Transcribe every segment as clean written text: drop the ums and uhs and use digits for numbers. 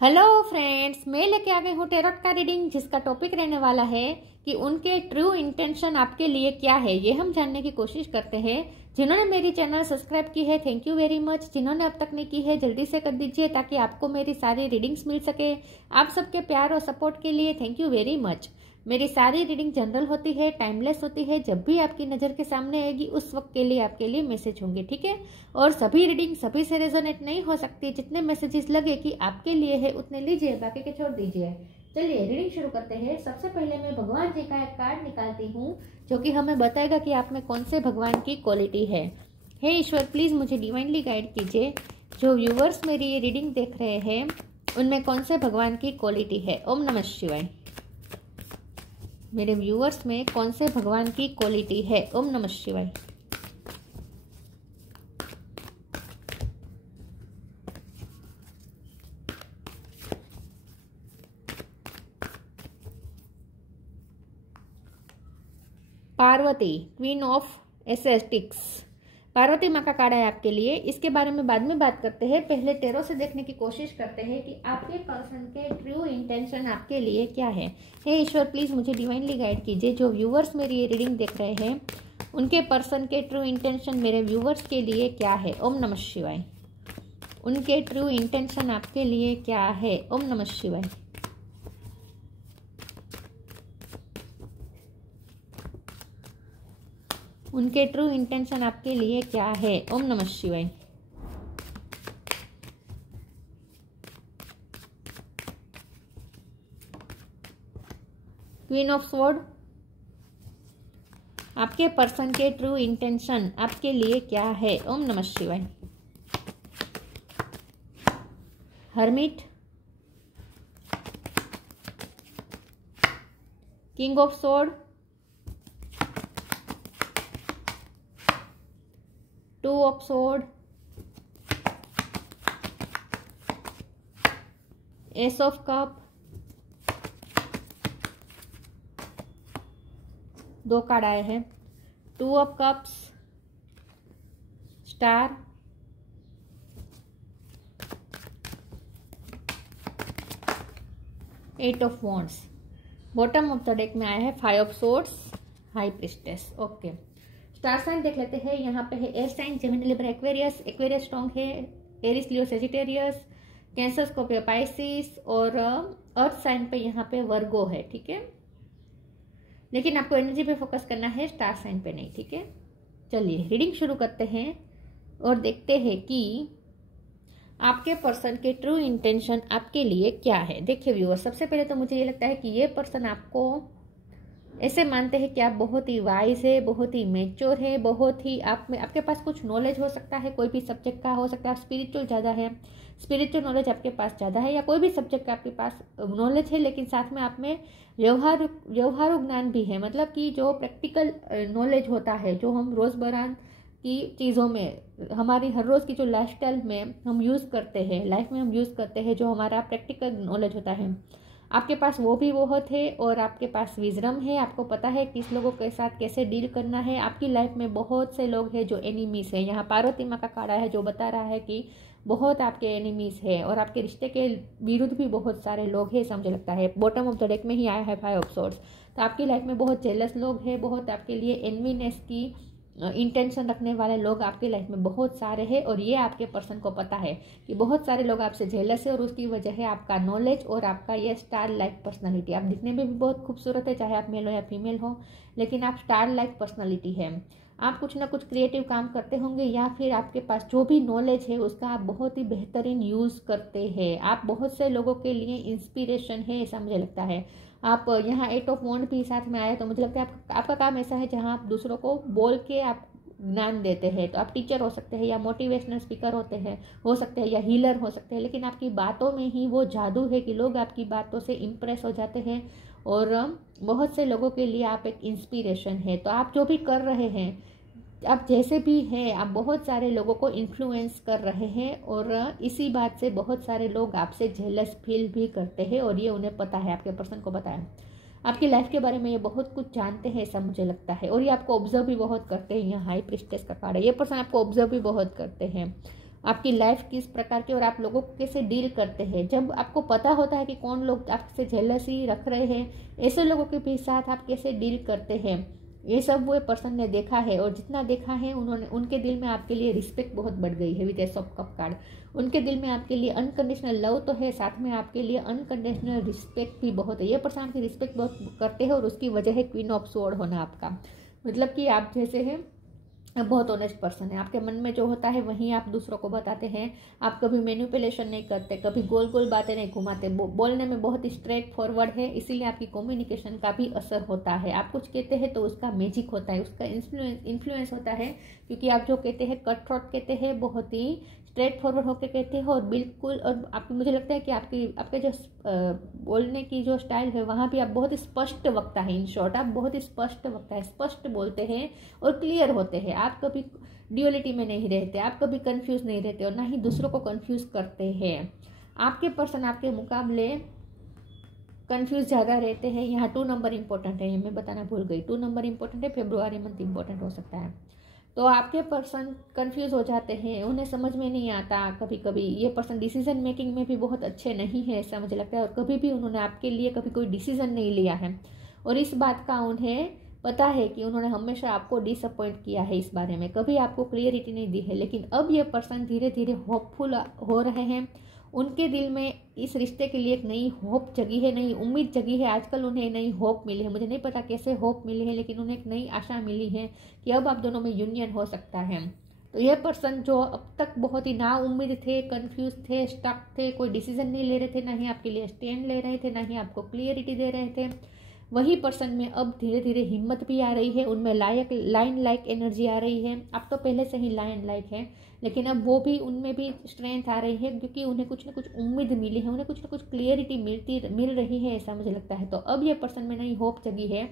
Hello friends, मैं लेके आ गई हूँ टेरोट का रीडिंग, जिसका टॉपिक रहने वाला है कि उनके ट्रू इंटेंशन आपके लिए क्या है। ये हम जानने की कोशिश करते हैं। जिन्होंने मेरी चैनल सब्सक्राइब की है, थैंक यू वेरी मच। जिन्होंने अब तक नहीं की है, जल्दी से कर दीजिए ताकि आपको मेरी सारी रीडिंग्स मिल सके। आप सबके प्यार और सपोर्ट के लिए थैंक यू वेरी मच। मेरी सारी रीडिंग जनरल होती है, टाइमलेस होती है। जब भी आपकी नज़र के सामने आएगी उस वक्त के लिए आपके लिए मैसेज होंगे, ठीक है। और सभी रीडिंग सभी से रेजोनेट नहीं हो सकती। जितने मैसेजेस लगे कि आपके लिए है उतने लीजिए, बाकी के छोड़ दीजिए। चलिए रीडिंग शुरू करते हैं। सबसे पहले मैं भगवान जी का एक कार्ड निकालती हूँ, जो कि हमें बताएगा कि आप में कौन से भगवान की क्वालिटी है। हे ईश्वर, प्लीज़ मुझे डिवाइनली गाइड कीजिए। जो व्यूवर्स मेरी ये रीडिंग देख रहे हैं उनमें कौन से भगवान की क्वालिटी है। ओम नमः शिवाय। मेरे व्यूअर्स में कौन से भगवान की क्वालिटी है। ओम नमः शिवाय। Parvati, queen of ascetics. Parvati माँ का कार्ड है आपके लिए। इसके बारे में बाद में बात करते हैं। पहले टेरो से देखने की कोशिश करते हैं कि आपके पर्सन के ट्रू इंटेंशन आपके लिए क्या है। हे ईश्वर, प्लीज़ मुझे डिवाइनली गाइड कीजिए। जो व्यूवर्स मेरी ये रीडिंग देख रहे हैं उनके पर्सन के ट्रू इंटेंशन मेरे व्यूवर्स के लिए क्या है। ओम नमः शिवाय। उनके ट्रू इंटेंशन आपके लिए क्या है। ओम नमः शिवाय। उनके ट्रू इंटेंशन आपके लिए क्या है। ओम नमः शिवाय। क्वीन ऑफ स्वॉर्ड, आपके पर्सन के ट्रू इंटेंशन आपके लिए क्या है। ओम नमः शिवाय। Hermit, king of sword, two of sword, ace of cup, दो कार्ड आए हैं। Two of cups, star, eight of wands. Bottom of the deck में आया है five of swords, high priestess. Okay, star sign देख लेते हैं। यहाँ पे है air sign, Gemini, Libra, Aquarius. Aquarius strong है। एरिस, लियो, सेजिटेरियस, कैंसर, स्कॉर्पियो, पाइसिस और अर्थ साइन पे यहाँ पे वर्गो है, ठीक है। लेकिन आपको एनर्जी पे फोकस करना है, स्टार साइन पे नहीं, ठीक है। चलिए रीडिंग शुरू करते हैं और देखते हैं कि आपके पर्सन के ट्रू इंटेंशन आपके लिए क्या है। देखिए व्यूअर, सबसे पहले तो मुझे ये लगता है कि ये पर्सन आपको ऐसे मानते हैं कि आप बहुत ही वाइज है, बहुत ही मेच्योर है, बहुत ही आप में आपके पास कुछ नॉलेज हो सकता है, कोई भी सब्जेक्ट का हो सकता है। आप स्पिरिचुअल ज़्यादा है, स्पिरिचुअल नॉलेज आपके पास ज़्यादा है, या कोई भी सब्जेक्ट का आपके पास नॉलेज है, लेकिन साथ में आप में व्यवहारू ज्ञान भी है। मतलब कि जो प्रैक्टिकल नॉलेज होता है, जो हम रोज़मर्रा की चीज़ों में, हमारी हर रोज़ की जो लाइफस्टाइल में हम यूज़ करते हैं, लाइफ में हम यूज़ करते हैं, जो हमारा प्रैक्टिकल नॉलेज होता है, आपके पास वो भी बहुत है। और आपके पास विजडम है, आपको पता है किस लोगों के साथ कैसे डील करना है। आपकी लाइफ में बहुत से लोग हैं जो एनिमीज हैं। यहाँ पार्वती माँ का कार्ड है जो बता रहा है कि बहुत आपके एनिमीज है और आपके रिश्ते के विरुद्ध भी बहुत सारे लोग हैं, ऐसा मुझे लगता है। बॉटम ऑफ द डेक में ही आया है फाइव ऑफ सोर्ड्स। तो आपकी लाइफ में बहुत जेलस लोग हैं, बहुत आपके लिए एनवीनेस की इंटेंशन रखने वाले लोग आपकी लाइफ में बहुत सारे हैं। और ये आपके पर्सन को पता है कि बहुत सारे लोग आपसे जेलस है, और उसकी वजह है आपका नॉलेज और आपका ये स्टार लाइक पर्सनालिटी। आप दिखने में भी बहुत खूबसूरत है, चाहे आप मेल हो या फीमेल हो, लेकिन आप स्टार लाइक पर्सनालिटी है। आप कुछ ना कुछ क्रिएटिव काम करते होंगे, या फिर आपके पास जो भी नॉलेज है उसका आप बहुत ही बेहतरीन यूज़ करते हैं। आप बहुत से लोगों के लिए इंस्पिरेशन है, ऐसा मुझे लगता है। आप यहाँ एट ऑफ वॉन्ड भी साथ में आए, तो मुझे लगता है आपका काम ऐसा है जहाँ आप दूसरों को बोल के आप ज्ञान देते हैं। तो आप टीचर हो सकते हैं, या मोटिवेशनल स्पीकर होते हैं, हो सकते हैं, या हीलर हो सकते हैं। लेकिन आपकी बातों में ही वो जादू है कि लोग आपकी बातों से इम्प्रेस हो जाते हैं, और बहुत से लोगों के लिए आप एक इंस्पिरेशन है। तो आप जो भी कर रहे हैं, आप जैसे भी हैं, आप बहुत सारे लोगों को इन्फ्लुएंस कर रहे हैं, और इसी बात से बहुत सारे लोग आपसे जेलस फील भी करते हैं, और ये उन्हें पता है, आपके पर्सन को पता है। आपकी लाइफ के बारे में ये बहुत कुछ जानते हैं, ऐसा मुझे लगता है। और ये आपको ऑब्जर्व भी बहुत करते हैं। यहाँ हाई प्रिस्टेस का कार्ड है, ये पर्सन आपको ऑब्जर्व भी बहुत करते हैं। आपकी लाइफ किस प्रकार की और आप लोगों को कैसे डील करते हैं। जब आपको पता होता है कि कौन लोग आपसे जेलसी रख रहे हैं, ऐसे लोगों के भी साथ आप कैसे डील करते हैं, ये सब वो पर्सन ने देखा है। और जितना देखा है उन्होंने, उनके दिल में आपके लिए रिस्पेक्ट बहुत बढ़ गई है with S of cup card. उनके दिल में आपके लिए अनकंडीशनल लव तो है, साथ में आपके लिए अनकंडीशनल रिस्पेक्ट भी बहुत है। ये पर्सन आपकी रिस्पेक्ट बहुत करते हैं और उसकी वजह है क्वीन ऑफ स्वॉर्ड होना आपका। मतलब कि आप जैसे है बहुत ऑनेस्ट पर्सन है, आपके मन में जो होता है वहीं आप दूसरों को बताते हैं। आप कभी मैनिपुलेशन नहीं करते, कभी गोल गोल बातें नहीं घुमाते, बोलने में बहुत ही स्ट्रेट फॉरवर्ड है, इसीलिए आपकी कम्युनिकेशन का भी असर होता है। आप कुछ कहते हैं तो उसका मैजिक होता है, उसका इन्फ्लुएंस होता है, क्योंकि आप जो कहते हैं कट थ्रोट कहते हैं, बहुत ही स्ट्रेट फॉरवर्ड होकर कहते हैं और बिल्कुल। और आप, मुझे लगता है कि आपके जो बोलने की जो स्टाइल है वहाँ भी आप बहुत ही स्पष्ट वक्ता है। इन शॉर्ट आप बहुत ही स्पष्ट वक्ता है, स्पष्ट बोलते हैं और क्लियर होते हैं। आप कभी ड्यूअलिटी में नहीं रहते, आप कभी कंफ्यूज नहीं रहते और ना ही दूसरों को कंफ्यूज करते हैं। आपके पर्सन आपके मुकाबले कंफ्यूज ज़्यादा रहते हैं। यहाँ 2 नंबर इंपॉर्टेंट है, ये मैं बताना भूल गई। 2 नंबर इंपॉर्टेंट है, फेब्रुआरी मंथ इंपॉर्टेंट हो सकता है। तो आपके पर्सन कंफ्यूज हो जाते हैं, उन्हें समझ में नहीं आता। कभी कभी ये पर्सन डिसीजन मेकिंग में भी बहुत अच्छे नहीं है, ऐसा मुझे लगता है। और कभी भी उन्होंने आपके लिए कभी कोई डिसीजन नहीं लिया है और इस बात का उन्हें पता है कि उन्होंने हमेशा आपको डिसअपॉइंट किया है इस बारे में, कभी आपको क्लियरिटी नहीं दी है। लेकिन अब ये पर्सन धीरे धीरे होपफुल हो रहे हैं। उनके दिल में इस रिश्ते के लिए एक नई होप जगी है, नई उम्मीद जगी है। आजकल उन्हें नई होप मिली है, मुझे नहीं पता कैसे होप मिली है, लेकिन उन्हें एक नई आशा मिली है कि अब आप दोनों में यूनियन हो सकता है। तो यह पर्सन जो अब तक बहुत ही नाउम्मीद थे, कंफ्यूज थे, स्टक थे, कोई डिसीजन नहीं ले रहे थे, ना ही आपके लिए स्टैंड ले रहे थे, ना ही आपको क्लियरिटी दे रहे थे, वही पर्सन में अब धीरे धीरे हिम्मत भी आ रही है। उनमें लाइन लाइक एनर्जी आ रही है। आप तो पहले से ही लाइन लाइक है, लेकिन अब वो भी, उनमें भी स्ट्रेंथ आ रही है, क्योंकि उन्हें कुछ ना कुछ उम्मीद मिली है, उन्हें कुछ ना कुछ क्लियरिटी मिल रही है, ऐसा मुझे लगता है। तो अब ये पर्सन में नई होप जगी है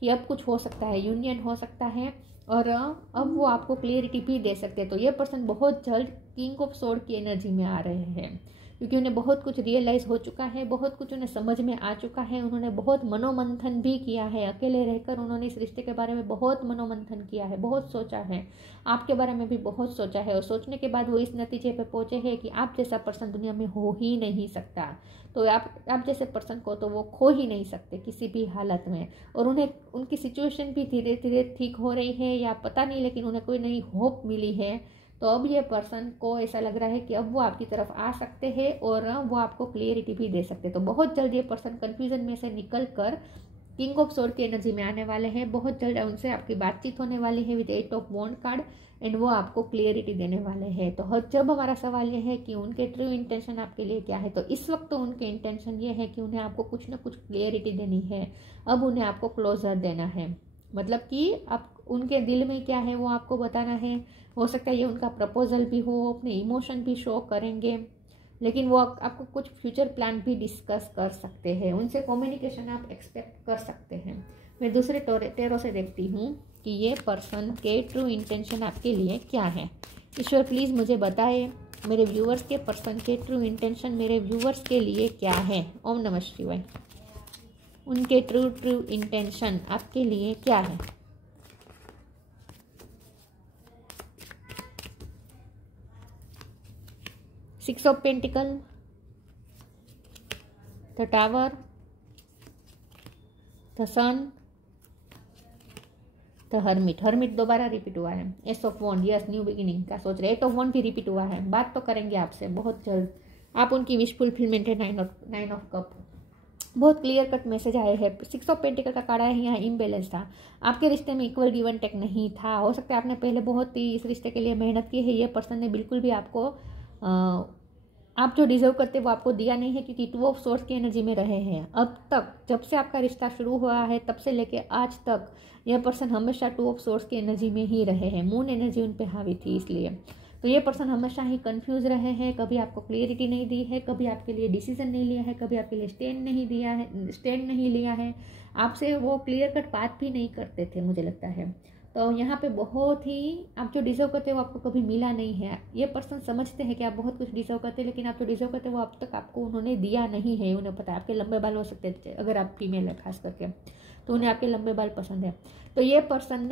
कि अब कुछ हो सकता है, यूनियन हो सकता है और अब वो आपको क्लियरिटी भी दे सकते हैं। तो ये पर्सन बहुत जल्द किंग ऑफ स्वॉर्ड की एनर्जी में आ रहे हैं, क्योंकि उन्हें बहुत कुछ रियलाइज हो चुका है, बहुत कुछ उन्हें समझ में आ चुका है। उन्होंने बहुत मनोमंथन भी किया है, अकेले रहकर उन्होंने इस रिश्ते के बारे में बहुत मनोमंथन किया है, बहुत सोचा है, आपके बारे में भी बहुत सोचा है। और सोचने के बाद वो इस नतीजे पे पहुंचे हैं कि आप जैसा पर्सन दुनिया में हो ही नहीं सकता। तो आप जैसे पर्सन को तो वो खो ही नहीं सकते किसी भी हालत में। और उन्हें उनकी सिचुएशन भी धीरे धीरे ठीक हो रही है या पता नहीं, लेकिन उन्हें कोई नई होप मिली है। तो अब ये पर्सन को ऐसा लग रहा है कि अब वो आपकी तरफ आ सकते हैं और वो आपको क्लियरिटी भी दे सकते हैं। तो बहुत जल्द ये पर्सन कन्फ्यूजन में से निकल कर किंग ऑफ स्वॉर्ड की एनर्जी में आने वाले हैं। बहुत जल्द उनसे आपकी बातचीत होने वाली है with 8 of wand card and वो आपको क्लियरिटी देने वाले हैं। तो जब हमारा सवाल ये है कि उनके ट्रू इंटेंशन आपके लिए क्या है, तो इस वक्त तो उनके इंटेंशन ये है कि उन्हें आपको कुछ ना कुछ क्लियरिटी देनी है। अब उन्हें आपको क्लोजर देना है, मतलब कि आप उनके दिल में क्या है वो आपको बताना है। हो सकता है ये उनका प्रपोजल भी हो, अपने इमोशन भी शो करेंगे, लेकिन वो आपको कुछ फ्यूचर प्लान भी डिस्कस कर सकते हैं। उनसे कम्युनिकेशन आप एक्सपेक्ट कर सकते हैं। मैं दूसरे टेरो से देखती हूँ कि ये पर्सन के ट्रू इंटेंशन आपके लिए क्या है। ईश्वर प्लीज़ मुझे बताएं मेरे व्यूवर्स के पर्सन के ट्रू इंटेंशन मेरे व्यूवर्स के लिए क्या है। ओम नमः शिवाय। उनके ट्रू इंटेंशन आपके लिए क्या है। Six of pentacle, the tower, the sun, the hermit दोबारा रिपीट हुआ है। Ace of wand, yes new beginning का सोच रहे। 8 ऑफ वॉन्ड भी रिपीट हुआ है। बात तो करेंगे आपसे बहुत जल्द, आप उनकी विश फुलफिलमेंट है। 9 ऑफ कप, बहुत क्लियर कट मैसेज आए हैं। 6 ऑफ पेंटिकल का कार्ड है, यहाँ इम्बेलेंस था, आपके रिश्ते में इक्वल गिव एंड टेक नहीं था। हो सकता है आपने पहले बहुत ही इस रिश्ते के लिए मेहनत की है, ये पर्सन ने बिल्कुल भी आपको आप जो डिजर्व करते वो आपको दिया नहीं है, क्योंकि 2 ऑफ सोर्स की एनर्जी में रहे हैं। अब तक जब से आपका रिश्ता शुरू हुआ है तब से लेके आज तक यह पर्सन हमेशा 2 ऑफ सोर्स की एनर्जी में ही रहे हैं। मून एनर्जी उन पे हावी थी, इसलिए तो ये पर्सन हमेशा ही कंफ्यूज रहे हैं। कभी आपको क्लियरिटी नहीं दी है, कभी आपके लिए डिसीजन नहीं लिया है, कभी आपके लिए स्टैंड नहीं लिया है। आपसे वो क्लियर कट बात भी नहीं करते थे, मुझे लगता है। तो यहाँ पे बहुत ही आप जो डिजर्व करते हो वो आपको कभी मिला नहीं है। ये पर्सन समझते हैं कि आप बहुत कुछ डिजर्व करते हैं, लेकिन आप जो डिजर्व करते हो वो अब तक आपको उन्होंने दिया नहीं है। उन्हें पता है आपके लंबे बाल हो सकते थे, अगर आप फीमेल है खास करके, तो उन्हें आपके लंबे बाल पसंद है। तो ये पर्सन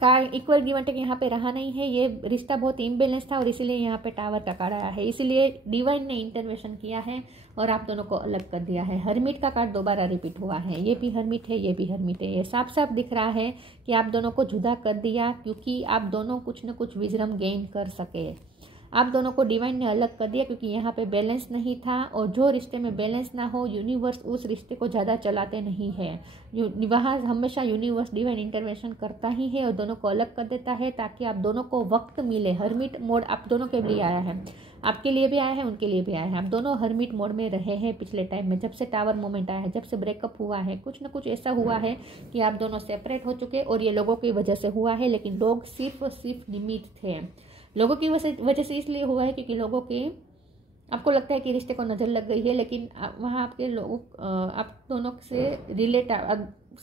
का इक्वल गिव एंड टेक यहाँ पे रहा नहीं है, ये रिश्ता बहुत इम्बेलेंस था और इसीलिए यहाँ पे टावर का कार्ड आया है। इसीलिए डिवाइन ने इंटरवेंशन किया है और आप दोनों को अलग कर दिया है। हर्मिट का कार्ड दोबारा रिपीट हुआ है, ये भी हर्मिट है, ये भी हर्मिट है। ये साफ साफ दिख रहा है कि आप दोनों को जुदा कर दिया क्योंकि आप दोनों कुछ न कुछ विजडम गेन कर सके। आप दोनों को डिवाइन ने अलग कर दिया क्योंकि यहाँ पे बैलेंस नहीं था, और जो रिश्ते में बैलेंस ना हो यूनिवर्स उस रिश्ते को ज़्यादा चलाते नहीं है। वहाँ हमेशा यूनिवर्स डिवाइन इंटरवेंशन करता ही है और दोनों को अलग कर देता है ताकि आप दोनों को वक्त मिले। हर्मिट मोड आप दोनों के लिए आया है, आपके लिए भी आया है, उनके लिए भी आया है। आप दोनों हर्मिट मोड में रहे हैं पिछले टाइम में, जब से टावर मोमेंट आया है, जब से ब्रेकअप हुआ है। कुछ ना कुछ ऐसा हुआ है कि आप दोनों सेपरेट हो चुके और ये लोगों की वजह से हुआ है, लेकिन लोग सिर्फ निमित्त थे। लोगों की वजह से इसलिए हुआ है क्योंकि लोगों की आपको लगता है कि रिश्ते को नज़र लग गई है, लेकिन वहाँ आपके लोग आप दोनों से रिलेट,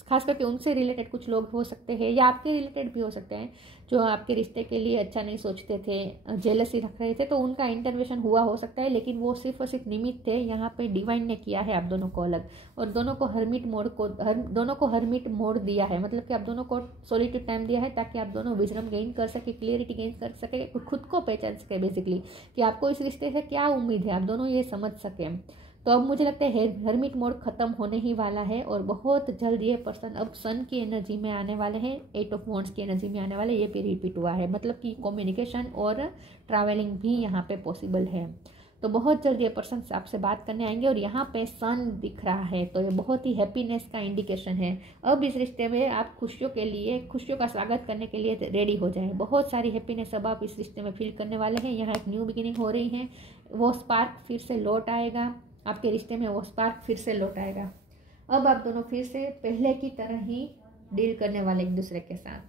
खास करके उनसे रिलेटेड कुछ लोग हो सकते हैं या आपके रिलेटेड भी हो सकते हैं जो आपके रिश्ते के लिए अच्छा नहीं सोचते थे, जेलसी रख रहे थे, तो उनका इंटरवेंशन हुआ हो सकता है, लेकिन वो सिर्फ और सिर्फ निमित्त थे। यहाँ पे डिवाइन ने किया है आप दोनों को अलग और दोनों को हर्मिट मोड दिया है, मतलब कि आप दोनों को सॉलिट्यूड टाइम दिया है ताकि आप दोनों विजडम गेन कर सके, क्लियरिटी गेन कर सके, खुद को पहचान सके बेसिकली कि आपको इस रिश्ते से क्या उम्मीद है, आप दोनों ये समझ सकें। तो अब मुझे लगता है हर्मिट मोड खत्म होने ही वाला है और बहुत जल्द ये पर्सन अब सन की एनर्जी में आने वाले हैं, 8 ऑफ वॉन्ड्स की एनर्जी में आने वाले। ये भी रिपीट हुआ है, मतलब कि कम्युनिकेशन और ट्रैवलिंग भी यहाँ पे पॉसिबल है। तो बहुत जल्द ये पर्सन आपसे बात करने आएंगे और यहाँ पे सन दिख रहा है, तो ये बहुत ही हैप्पीनेस का इंडिकेशन है। अब इस रिश्ते में आप खुशियों का स्वागत करने के लिए रेडी हो जाए। बहुत सारी हैप्पीनेस अब आप इस रिश्ते में फील करने वाले हैं। यहाँ एक न्यू बिगिनिंग हो रही है, वो स्पार्क फिर से लौट आएगा आपके रिश्ते में, वो स्पार्क फिर से लौट आएगा। अब आप दोनों फिर से पहले की तरह ही डील करने वाले एक दूसरे के साथ,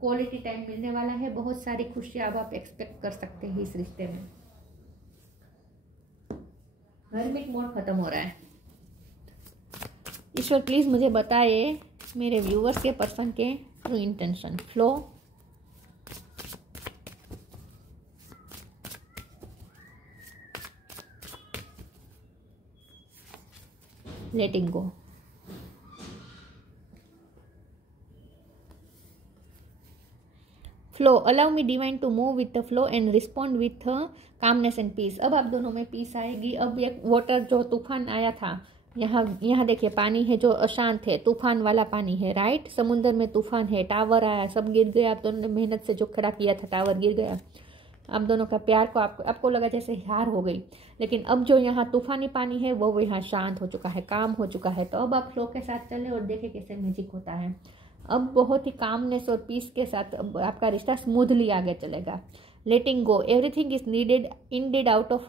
क्वालिटी टाइम मिलने वाला है। बहुत सारी खुशियां अब आप एक्सपेक्ट कर सकते हैं इस रिश्ते में। हर्मिट मोड खत्म हो रहा है। ईश्वर प्लीज मुझे बताइए मेरे व्यूवर्स के पर्सन के true intention flow. Letting go, flow, allow me divine to move with the flow and respond with calmness and peace. अब आप दोनों में पीस आएगी। अब एक वाटर जो तूफान आया था, यहाँ देखिए पानी है जो अशांत है, तूफान वाला पानी है, राइट। समुद्र में तूफान है, टावर आया, सब गिर गया। आप दोनों ने मेहनत से जो खड़ा किया था टावर गिर गया। आप दोनों का प्यार को आपको लगा जैसे हार हो गई, लेकिन अब जो यहाँ तूफानी पानी है वो यहाँ शांत हो चुका है, काम हो चुका है। तो अब आप फ्लो के साथ चले और देखें कैसे मैजिक होता है। अब बहुत ही कामनेस और पीस के साथ अब आपका रिश्ता स्मूथली आगे चलेगा। Letting go, everything is needed indeed out of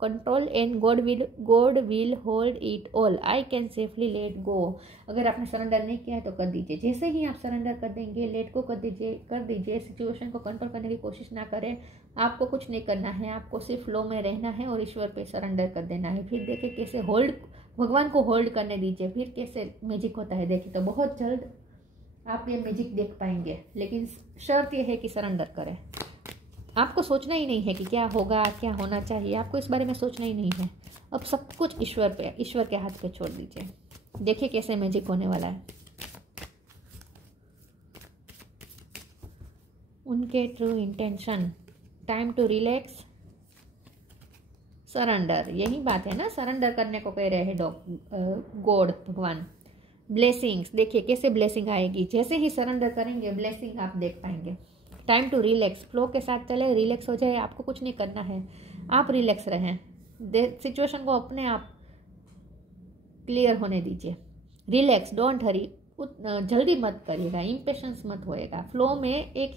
control and God will hold it all, I can safely let go. अगर आपने सरेंडर नहीं किया है तो कर दीजिए। जैसे ही आप सरेंडर कर देंगे, लेट गो कर दीजिए। सिचुएशन को कंट्रोल करने की कोशिश ना करें। आपको कुछ नहीं करना है, आपको सिर्फ फ्लो में रहना है और ईश्वर पे सरेंडर कर देना है। फिर देखिए कैसे भगवान को होल्ड करने दीजिए, फिर कैसे मैजिक होता है देखिए। तो बहुत जल्द आप ये मैजिक देख पाएंगे, लेकिन शर्त यह है कि सरेंडर करें। आपको सोचना ही नहीं है कि क्या होगा, क्या होना चाहिए, आपको इस बारे में सोचना ही नहीं है। अब सब कुछ ईश्वर के हाथ पे छोड़ दीजिए। देखिए कैसे मैजिक होने वाला है। उनके true intention, time to relax, surrender, यही बात है ना, सरेंडर करने को कह रहे हैं गॉड भगवान। ब्लेसिंग्स, देखिए कैसे ब्लेसिंग आएगी। जैसे ही सरेंडर करेंगे ब्लेसिंग आप देख पाएंगे। टाइम टू रिलैक्स, फ्लो के साथ चले, रिलैक्स हो जाए। आपको कुछ नहीं करना है, आप रिलैक्स रहें। सिचुएशन को अपने आप क्लियर होने दीजिए। रिलैक्स, डोंट हरी, जल्दी मत करिएगा, इम्पेशंस मत होएगा। फ्लो में एक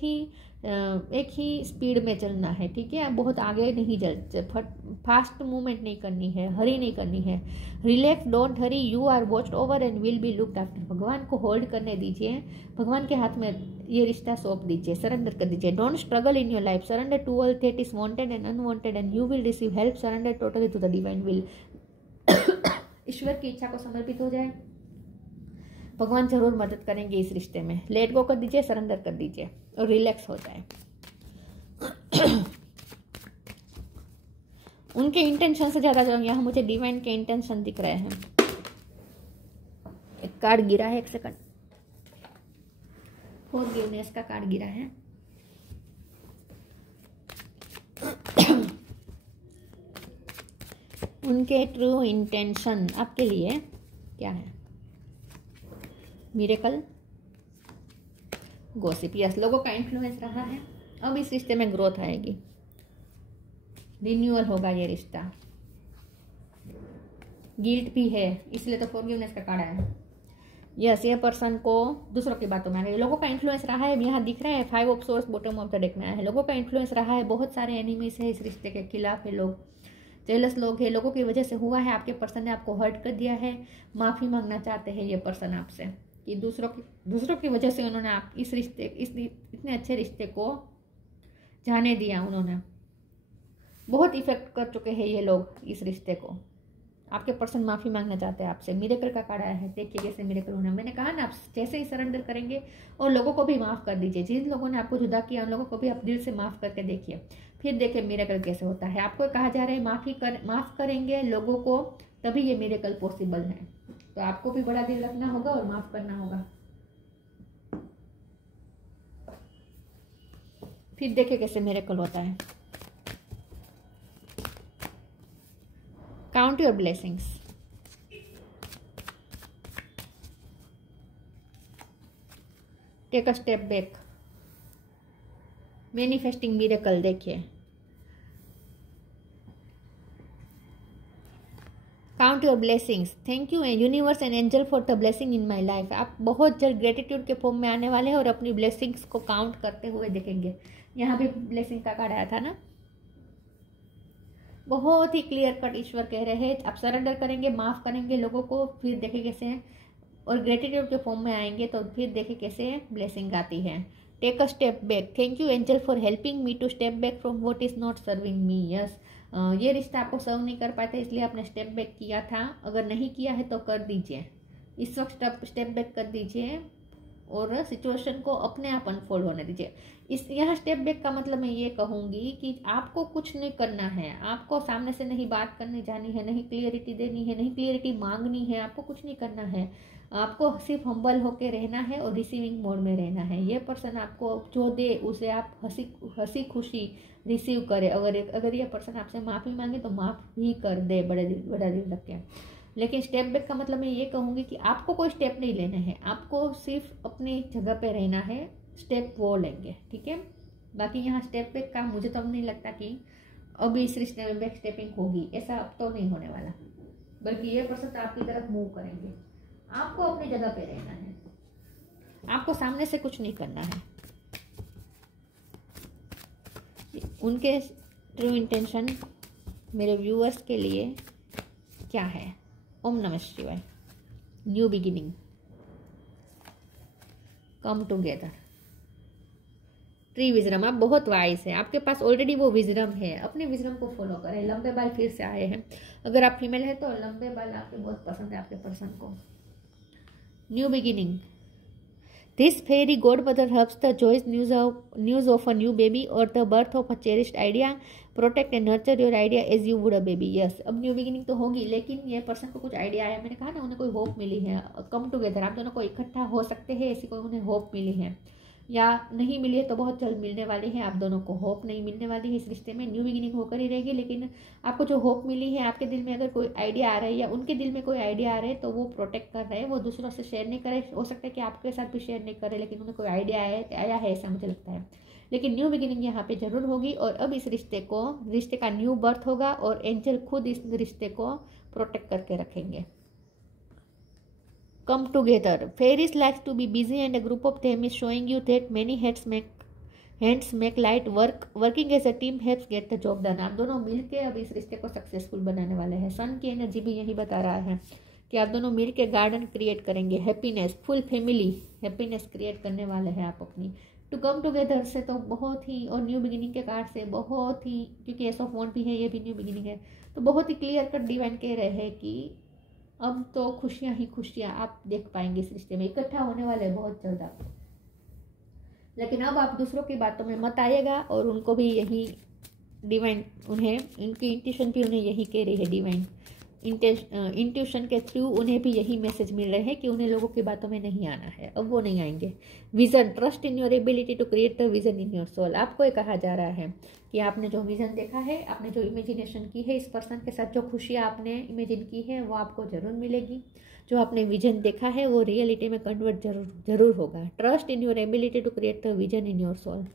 ही स्पीड में चलना है, ठीक है। बहुत आगे नहीं फास्ट मूवमेंट नहीं करनी है, हरी नहीं करनी है। Relax, don't hurry, you are watched over and will be looked after. भगवान को होल्ड करने दीजिए, भगवान के हाथ में ये रिश्ता सौंप दीजिए, सरेंडर कर दीजिए। Don't struggle in your life, surrender to all that is wanted and unwanted and you will receive help. Surrender totally to the divine will. ईश्वर की इच्छा को समर्पित हो जाए, भगवान जरूर मदद करेंगे इस रिश्ते में। लेट गो कर दीजिए, सरेंडर कर दीजिए और रिलैक्स हो जाए। उनके इंटेंशन से ज्यादा यहाँ मुझे डिवाइन के इंटेंशन दिख रहे हैं। एक कार्ड गिरा है, एक सेकंड। फॉरगिवनेस का कार्ड गिरा है। उनके ट्रू इंटेंशन आपके लिए क्या है? मिरेकल, गॉसिप, यस, लोगों का इन्फ्लुएंस रहा है। अब इस रिश्ते में ग्रोथ आएगी, रिन्यूअल होगा ये रिश्ता। गिल्ट भी है, इसलिए तो फॉरगिवनेस का कार्ड आया है। यस, ये पर्सन को दूसरों की बातों में आ गई, लोगों का इन्फ्लुएंस रहा है। यहाँ दिख रहा है 5 of source bottom of the deck में आया है। लोगों का इन्फ्लुएंस रहा है, बहुत सारे एनिमीज है इस रिश्ते के खिलाफ है, लोग जेलस लोग हैं, लोगों की वजह से हुआ है। आपके पर्सन ने आपको हर्ट कर दिया है, माफ़ी मांगना चाहते हैं ये पर्सन आपसे कि दूसरों की वजह से उन्होंने आप इस इतने अच्छे रिश्ते को जाने दिया। उन्होंने बहुत इफेक्ट कर चुके हैं ये लोग इस रिश्ते को। आपके पर्सन माफ़ी मांगना चाहते हैं आपसे। मिरेकल का कार्ड आया है, देखिए कैसे मिरेकल होना। मैंने कहा ना, आप जैसे ही सरेंडर करेंगे और लोगों को भी माफ़ कर दीजिए, जिन लोगों ने आपको जुदा किया उन लोगों को भी आप दिल से माफ़ करके देखिए, फिर देखिए मिरेकल कैसे होता है। आपको कहा जा रहा है माफ़ करेंगे लोगों को तभी ये मिरेकल पॉसिबल है। तो आपको भी बड़ा दिल रखना होगा और माफ़ करना होगा, फिर देखिए कैसे मिरेकल होता है। Count your blessings. Take a step back. Manifesting miracle, देखिए count your blessings. Thank you universe and angel for the blessing in my life. आप बहुत जल्द ग्रेटिट्यूड के फॉर्म में आने वाले हैं और अपनी ब्लेसिंग्स को काउंट करते हुए देखेंगे। यहाँ भी ब्लेसिंग का कार्ड आया था ना, बहुत ही क्लियर कट ईश्वर कह रहे हैं आप सरेंडर करेंगे, माफ़ करेंगे लोगों को, फिर देखें कैसे हैं, और ग्रेटिट्यूड के फॉर्म में आएंगे तो फिर देखें कैसे ब्लेसिंग आती है। Take a step back. Thank you angel for helping me to step back from what is not serving me. Yes, ये रिश्ता आपको सर्व नहीं कर पाते इसलिए आपने स्टेप बैक किया था। अगर नहीं किया है तो कर दीजिए, इस वक्त स्टेप बैक कर दीजिए और सिचुएशन को अपने आप अनफोल्ड होने दीजिए। यहाँ स्टेप बैक का मतलब मैं ये कहूँगी कि आपको कुछ नहीं करना है, आपको सामने से नहीं बात करने जानी है, नहीं क्लियरिटी देनी है, नहीं क्लियरिटी मांगनी है, आपको कुछ नहीं करना है। आपको सिर्फ हम्बल होके रहना है और रिसीविंग मोड में रहना है। ये पर्सन आपको जो दे उसे आप हंसी खुशी रिसीव करे। अगर ये पर्सन आपसे माफ़ी मांगे तो माफ़ भी कर दे बड़ा दिल रख के। लेकिन स्टेप बैक का मतलब मैं ये कहूँगी कि आपको कोई स्टेप नहीं लेना है, आपको सिर्फ अपनी जगह पे रहना है। स्टेप वो लेंगे, ठीक है। बाकी यहाँ स्टेप बैक का मुझे तो अब नहीं लगता कि अभी इस रिश्ते में बैक स्टेपिंग होगी, ऐसा अब तो नहीं होने वाला, बल्कि ये पर्सन आपकी तरफ मूव करेंगे। आपको अपनी जगह पे रहना है, आपको सामने से कुछ नहीं करना है। उनके ट्रू इंटेंशन मेरे व्यूअर्स के लिए क्या है? ओम नमः शिवाय। New beginning, come together, tree wisdom. आप बहुत वाइज है, आपके पास ऑलरेडी वो विजडम है, अपने विजडम को फॉलो करें। लंबे बाल फिर से आए हैं, अगर आप फीमेल है तो लंबे बाल आपके बहुत पसंद है आपके पर्सन को। New beginning, this fairy godmother heralds the joyous news of a new baby और the birth of a cherished idea. Protect and nurture your idea as you would a baby. Yes, अब new beginning तो होगी, लेकिन ये person को कुछ idea आया। मैंने कहा ना, उन्हें कोई होप मिली है। कम टुगेदर, आप दोनों को इकट्ठा हो सकते हैं, ऐसी कोई उन्हें होप मिली है, या नहीं मिली है तो बहुत जल्द मिलने वाली है। आप दोनों को होप नहीं मिलने वाली है इस रिश्ते में, न्यू बिगिनिंग होकर ही रहेगी। लेकिन आपको जो होप मिली है, आपके दिल में अगर कोई आइडिया आ रहा है या उनके दिल में कोई आइडिया आ रहा है तो वो प्रोटेक्ट कर रहे हैं, वो दूसरों से शेयर नहीं करे। हो सकता है कि आपके साथ भी शेयर नहीं करे, लेकिन उन्हें कोई आइडिया आया है ऐसा मुझे लगता है। लेकिन न्यू बिगिनिंग यहाँ पे जरूर होगी और अब इस रिश्ते का न्यू बर्थ होगा और एंजल खुद इस रिश्ते को प्रोटेक्ट करके रखेंगे। Come together. Fairies likes to be busy and a group of them is showing you that many hands make light work. Working as a team helps get the job done. आप दोनों मिलके अब इस रिश्ते को successful बनाने वाले हैं। सन की एनर्जी भी यही बता रहा है कि आप दोनों मिलके गार्डन क्रिएट करेंगे, happiness, full family happiness create करने वाले हैं आप अपनी। टू कम टुगेदर से तो बहुत ही, और न्यू बिगिनिंग के कार्ड से बहुत ही, क्योंकि एस ऑफ वॉन्ड भी है, ये भी न्यू बिगिनिंग है, तो बहुत ही क्लियर कट डिवाइन कह रहे हैं कि अब तो खुशियां ही खुशियां आप देख पाएंगे इस रिश्ते में, इकट्ठा होने वाले बहुत जल्द आप। लेकिन अब आप दूसरों की बातों में मत आइएगा, और उनको भी यही डिवाइन, उन्हें इनकी इंट्यूशन भी उन्हें यही कह रही है डिवाइन इंट्यूशन के थ्रू उन्हें भी यही मैसेज मिल रहे हैं कि उन्हें लोगों की बातों में नहीं आना है, अब वो नहीं आएंगे। Vision, trust in your ability to create the vision in your soul. आपको ये कहा जा रहा है कि आपने जो विजन देखा है, आपने जो इमेजिनेशन की है, इस पर्सन के साथ जो खुशियाँ आपने इमेजिन की है वो आपको जरूर मिलेगी। जो आपने विजन देखा है वो रियलिटी में कन्वर्ट जरूर होगा। Trust in your ability to create the vision in your soul.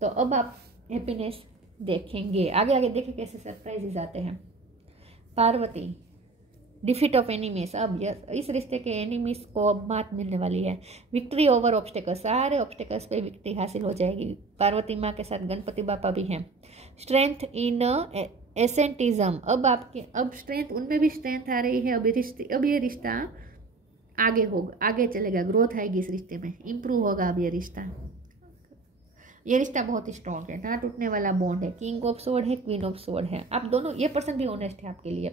तो अब आप हैप्पीनेस देखेंगे। आगे आगे देखें कैसे सरप्राइजेज आते हैं। Parvati, defeat of enemies. अब इस रिश्ते के एनिमीज को अब मात मिलने वाली है। विक्ट्री ओवर ऑब्स्टेकल्स, सारे ऑब्स्टेकल्स पे विक्ट्री हासिल हो जाएगी। पार्वती माँ के साथ गणपति बापा भी हैं। स्ट्रेंथ इन एसेंटिज्म, अब स्ट्रेंथ, उनमें भी स्ट्रेंथ आ रही है। अब ये रिश्ता आगे चलेगा, ग्रोथ आएगी इस रिश्ते में, इम्प्रूव होगा अब ये रिश्ता। ये रिश्ता बहुत ही स्ट्रॉन्ग है, ना टूटने वाला बॉन्ड है। किंग ऑफ सोर्ड है, क्वीन ऑफ सोर्ड है। आप दोनों, ये पर्सन भी ऑनेस्ट है आपके लिए,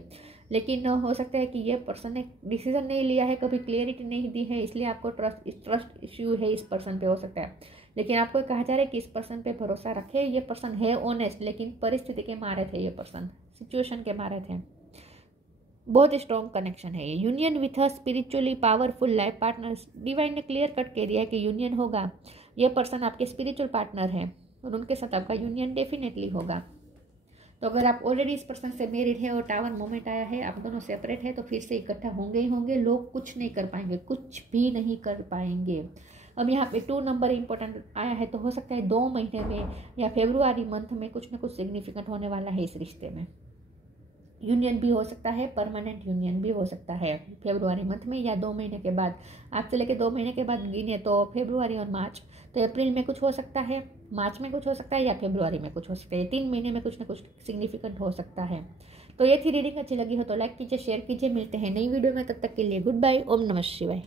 लेकिन हो सकता है कि ये पर्सन ने डिसीजन नहीं लिया है, कभी क्लियरिटी नहीं दी है, इसलिए आपको ट्रस्ट इश्यू है इस पर्सन पे, हो सकता है। लेकिन आपको कहा जा रहा है कि इस पर्सन पे भरोसा रखे। ये पर्सन है ऑनेस्ट, लेकिन परिस्थिति के मारे थे, ये पर्सन सिचुएशन के मारे थे। बहुत स्ट्रॉन्ग कनेक्शन है ये। Union with a spiritually powerful life partners, divine ने क्लियर कट कह दिया है कि यूनियन होगा। ये पर्सन आपके स्पिरिचुअल पार्टनर हैं और उनके साथ आपका यूनियन डेफिनेटली होगा। तो अगर आप ऑलरेडी इस पर्सन से मैरिड है और टावर मोमेंट आया है, आप दोनों सेपरेट है, तो फिर से इकट्ठा होंगे ही होंगे। लोग कुछ नहीं कर पाएंगे, कुछ भी नहीं कर पाएंगे। अब यहाँ पे 2 नंबर इंपॉर्टेंट आया है, तो हो सकता है 2 महीने में या फेब्रुआरी मंथ में कुछ ना कुछ सिग्निफिकेंट होने वाला है इस रिश्ते में। यूनियन भी हो सकता है, परमानेंट यूनियन भी हो सकता है फेब्रुआरी मंथ में या 2 महीने के बाद। आज से लेकर 2 महीने के बाद गिने तो फेब्रुआरी और मार्च, तो अप्रैल में कुछ हो सकता है, मार्च में कुछ हो सकता है या फेब्रुआरी में कुछ हो सकता है। 3 महीने में कुछ ना कुछ सिग्निफिकेंट हो सकता है। तो ये थी रीडिंग, अच्छी लगी हो तो लाइक कीजिए, शेयर कीजिए। मिलते हैं नई वीडियो में, तब तक के लिए गुड बाय। ओम नमः शिवाय।